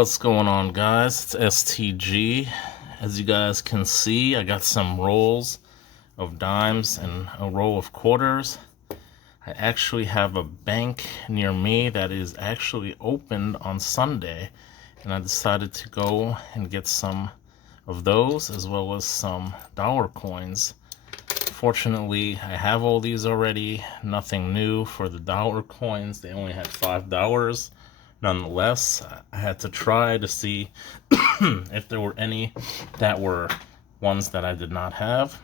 What's going on, guys? It's STG. As you guys can see, I got some rolls of dimes and a roll of quarters. I actually have a bank near me that is actually opened on Sunday, and I decided to go and get some of those as well as some dollar coins. Fortunately, I have all these already. Nothing new for the dollar coins. They only had $5. Nonetheless, I had to try to see if there were any that were ones that I did not have.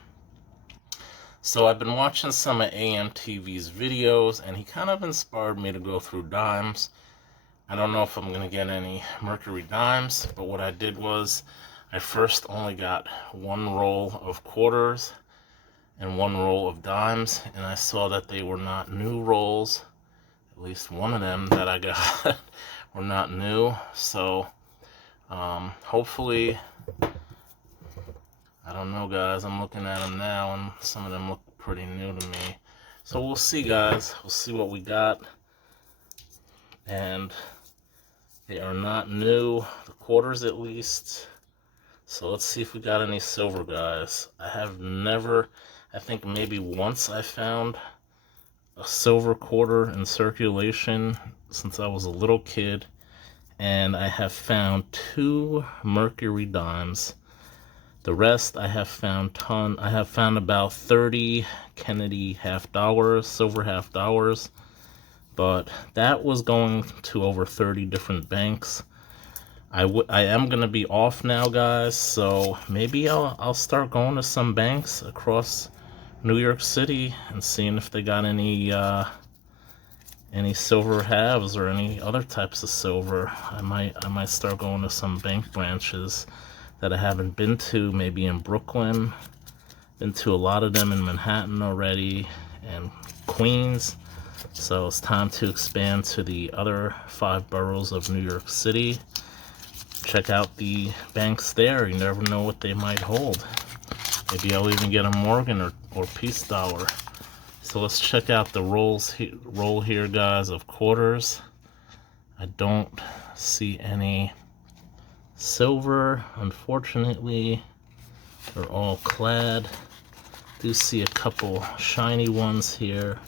So I've been watching some of AMTV's videos, and he kind of inspired me to go through dimes. I don't know if I'm going to get any Mercury dimes, but what I did was I first only got one roll of quarters and one roll of dimes, and I saw that they were not new rolls. At least one of them that I got were not new. So hopefully, I don't know, guys. I'm looking at them now, and some of them look pretty new to me. So we'll see, guys. We'll see what we got. And they are not new, the quarters at least. So let's see if we got any silver, guys. I have never, I think maybe once I found a silver quarter in circulation since I was a little kid, and I have found 2 Mercury dimes. The rest I have found I have found about 30 Kennedy half dollars, silver half dollars, but that was going to over 30 different banks. I am gonna be off now, guys, so maybe I'll start going to some banks across New York City and seeing if they got any silver halves or any other types of silver. I might start going to some bank branches that I haven't been to, maybe in Brooklyn. Been to a lot of them in Manhattan already and Queens. So it's time to expand to the other 5 boroughs of New York City. Check out the banks there. You never know what they might hold. Maybe I'll even get a Morgan or Peace Dollar. So let's check out the roll here, guys, of quarters. I don't see any silver, unfortunately. They're all clad. Do see a couple shiny ones here.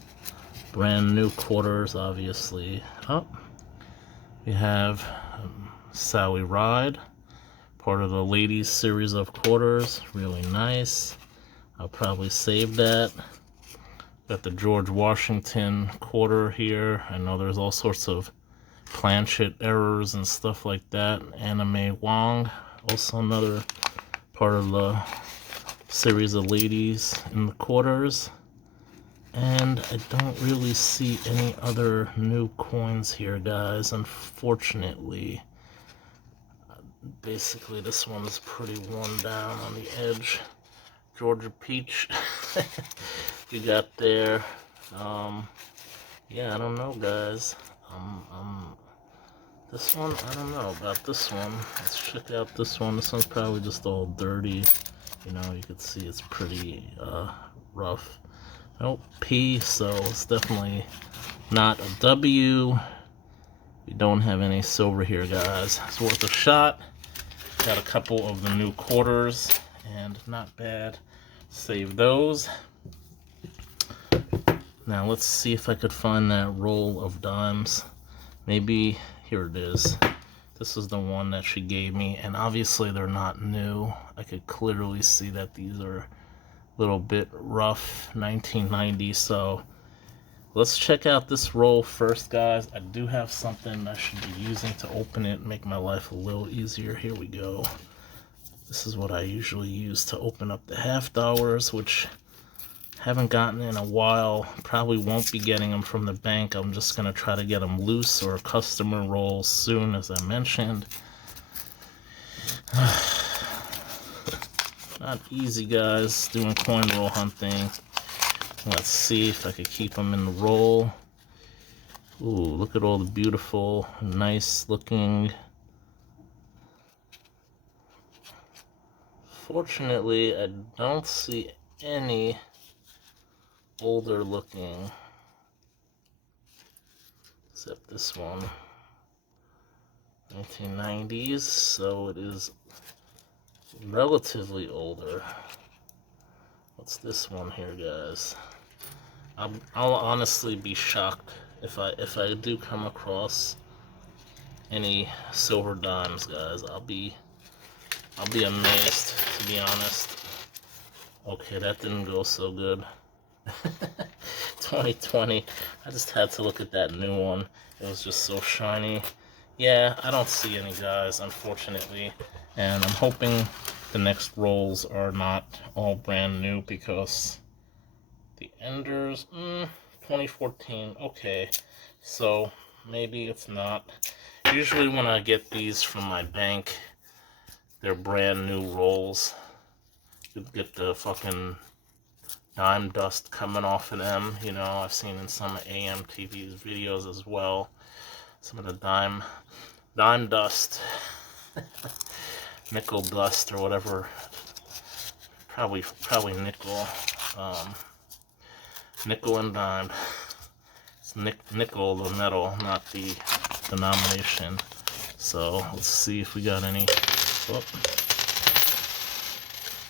Brand new quarters, obviously. Oh, we have Sally Ride, part of the ladies series of quarters. Really nice. I'll probably save that. Got the George Washington quarter here. I know there's all sorts of planchet errors and stuff like that. Anna May Wong, also another part of the series of ladies in the quarters. And I don't really see any other new coins here, guys, unfortunately. Basically, this one's pretty worn down on the edge. Georgia Peach you got there. Yeah, I don't know, guys. This one, I don't know about this one. Let's check out this one. This one's probably just all dirty. You know, you can see it's pretty rough. Nope, P, so it's definitely not a W. We don't have any silver here, guys. It's worth a shot. Got a couple of the new quarters, and not bad. Save those. Now let's see if I could find that roll of dimes. Maybe, here it is. This is the one that she gave me, and obviously they're not new. I could clearly see that these are a little bit rough, 1990, so let's check out this roll first, guys. I do have something I should be using to open it and make my life a little easier. Here we go. This is what I usually use to open up the half dollars, which haven't gotten in a while. Probably won't be getting them from the bank. I'm just going to try to get them loose or customer rolls soon, as I mentioned. Not easy, guys, doing coin roll hunting. Let's see if I could keep them in the roll. Ooh, look at all the beautiful, nice looking. Fortunately, I don't see any older looking, except this one. 1990s, so it is relatively older. What's this one here, guys? I'll honestly be shocked if I do come across any silver dimes, guys. I'll be amazed, to be honest. Okay, that didn't go so good. 2020. I just had to look at that new one. It was just so shiny. Yeah, I don't see any, guys, unfortunately. And I'm hoping the next rolls are not all brand new, because the Enders, 2014. Okay, so maybe it's not. Usually when I get these from my bank, they're brand new rolls. You get the fucking dime dust coming off of them. You know, I've seen in some AMTV's videos as well, some of the dime dust, nickel dust or whatever. Probably nickel, nickel and dime. It's nickel, the metal, not the denomination. So let's see if we got any. Oh.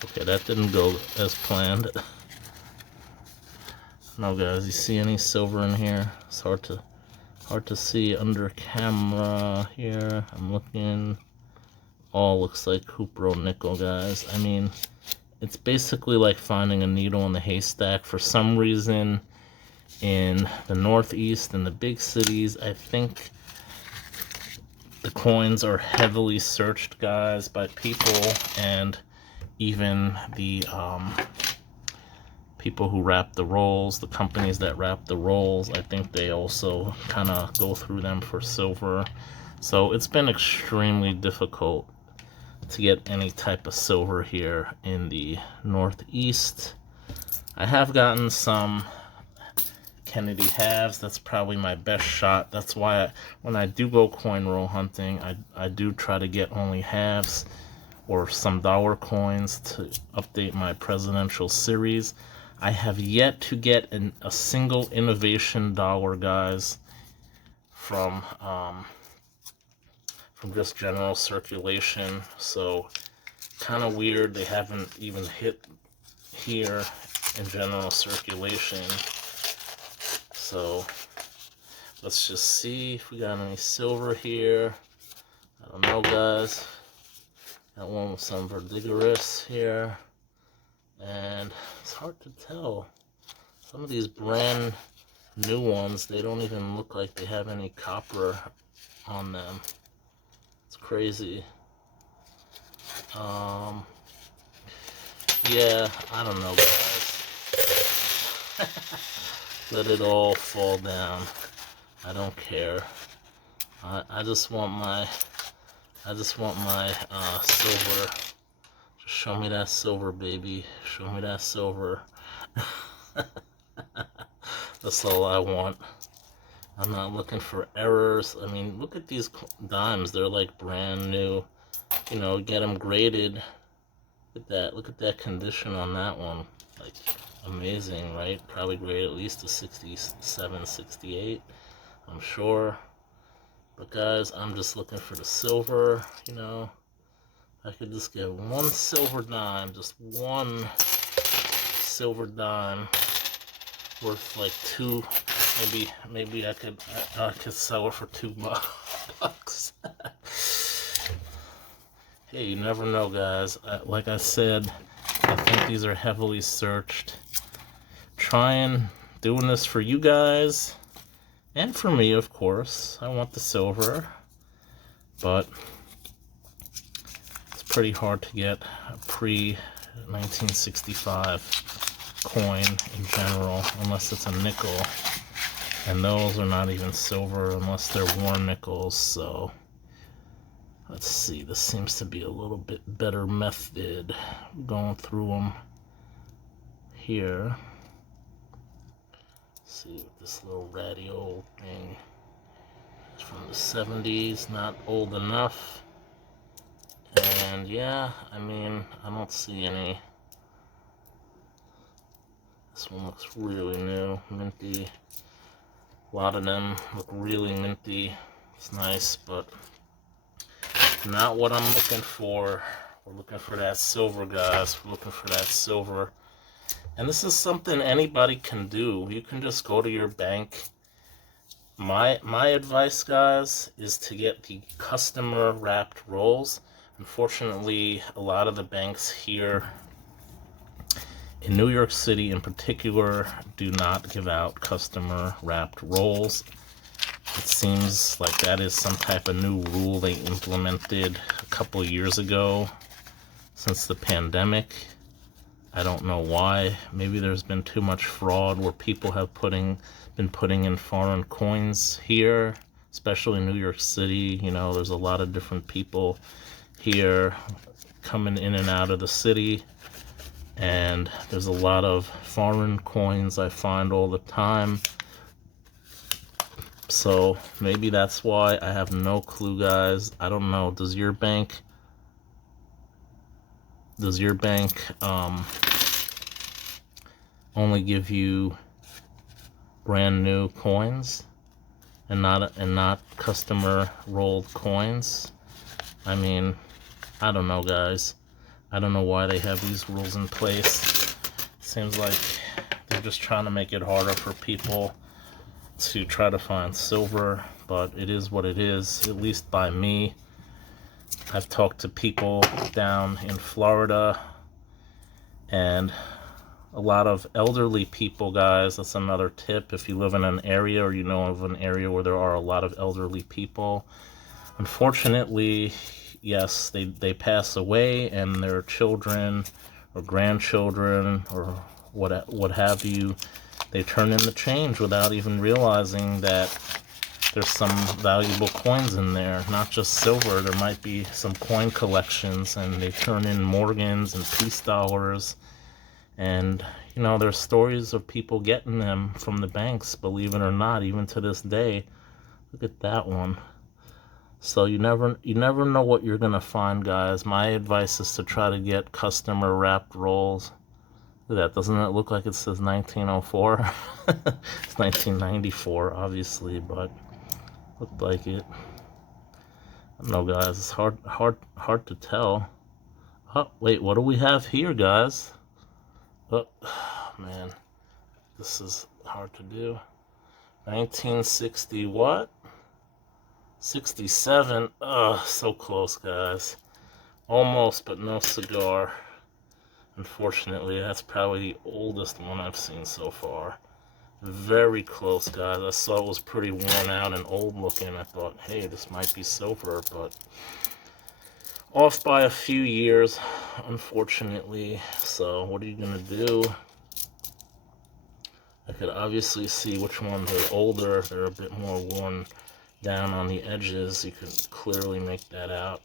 Okay, that didn't go as planned. No, guys, you see any silver in here? It's hard to see under camera here. I'm looking. All looks like Cupro nickel, guys. I mean, it's basically like finding a needle in the haystack. For some reason, in the Northeast and the big cities, I think the coins are heavily searched, guys, by people, and even the people who wrap the rolls, the companies that wrap the rolls, I think they also kind of go through them for silver. So it's been extremely difficult to get any type of silver here in the Northeast. I have gotten some Kennedy halves. That's probably my best shot. That's why when I do go coin roll hunting, I do try to get only halves or some dollar coins to update my presidential series. I have yet to get a single innovation dollar, guys, from just general circulation. So kind of weird they haven't even hit here in general circulation. So let's just see if we got any silver here. I don't know, guys. Got one with some verdigris here, and it's hard to tell. Some of these brand new ones, they don't even look like they have any copper on them. It's crazy. Yeah, I don't know, guys. Let it all fall down. I don't care. I just want my silver. Just show me that silver, baby. Show me that silver. That's all I want. I'm not looking for errors. I mean, look at these dimes. They're like brand new. You know, get them graded. Look at that condition on that one. Like, amazing, right? Probably graded at least a 67, 68, I'm sure. But guys, I'm just looking for the silver, you know. I could just get one silver dime, just one silver dime worth like two. Maybe I could sell it for $2. Hey, you never know, guys. Like I said, I think these are heavily searched. Doing this for you guys, and for me, of course. I want the silver, but it's pretty hard to get a pre-1965 coin in general, unless it's a nickel. And those are not even silver unless they're worn nickels, so let's see. This seems to be a little bit better method going through them here. Let's see what this little ratty old thing is from the 70s, not old enough. And yeah, I mean, I don't see any. This one looks really new, minty. A lot of them look really minty. It's nice, but Not what I'm looking for. We're looking for that silver, guys. We're looking for that silver. And this is something anybody can do. You can just go to your bank. My advice, guys, is to get the customer wrapped rolls. Unfortunately, a lot of the banks here in New York City in particular do not give out customer wrapped rolls. It seems like that is some type of new rule they implemented a couple of years ago since the pandemic. I don't know why. Maybe there's been too much fraud where people have been putting in foreign coins here, especially in New York City. You know, there's a lot of different people here coming in and out of the city, and there's a lot of foreign coins I find all the time. So maybe that's why. I have no clue, guys. I don't know. Does your bank only give you brand new coins and not customer rolled coins? I mean, I don't know, guys. I don't know why they have these rules in place. Seems like they're just trying to make it harder for people to try to find silver, but it is what it is, at least by me. I've talked to people down in Florida, and a lot of elderly people, guys. That's another tip. If you live in an area or you know of an area where there are a lot of elderly people, unfortunately, yes, they pass away, and their children or grandchildren or what have you, they turn in the change without even realizing that there's some valuable coins in there. Not just silver, there might be some coin collections, and they turn in Morgans and peace dollars. And, you know, there's stories of people getting them from the banks, believe it or not, even to this day. Look at that one. So you never know what you're gonna find, guys. My advice is to try to get customer wrapped rolls. Look at that. Doesn't it look like it says 1904? It's 1994, obviously, but looked like it. I don't know, guys. It's hard to tell. Oh, wait, what do we have here, guys? Oh, man, this is hard to do. 1960 what? 67. Ugh, so close, guys. Almost, but no cigar. Unfortunately, that's probably the oldest one I've seen so far. Very close, guys. I saw it was pretty worn out and old looking. I thought, hey, this might be silver, but off by a few years, unfortunately. So what are you gonna do? I could obviously see which ones are older. They're a bit more worn down on the edges. You can clearly make that out.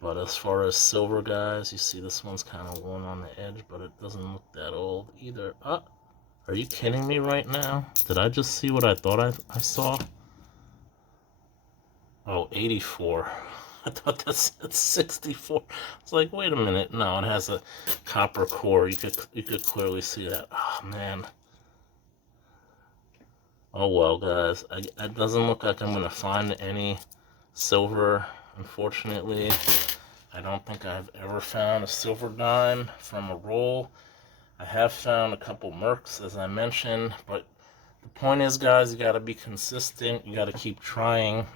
But as far as silver, guys, you see this one's kind of worn on the edge, but it doesn't look that old either. Are you kidding me right now? Did I just see what I thought I saw? Oh, 84. I thought that's 64. It's like, wait a minute. No, it has a copper core. You could clearly see that. Oh, man. Oh, well, guys. It doesn't look like I'm going to find any silver, unfortunately. I don't think I've ever found a silver dime from a roll. I have found a couple Mercs, as I mentioned, but the point is, guys, you got to be consistent. You got to keep trying.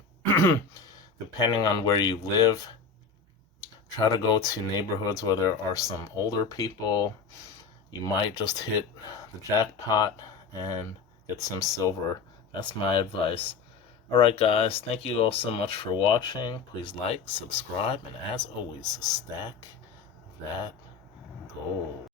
Depending on where you live, try to go to neighborhoods where there are some older people. You might just hit the jackpot and get some silver. That's my advice. Alright, guys, thank you all so much for watching. Please like, subscribe, and as always, stack that gold.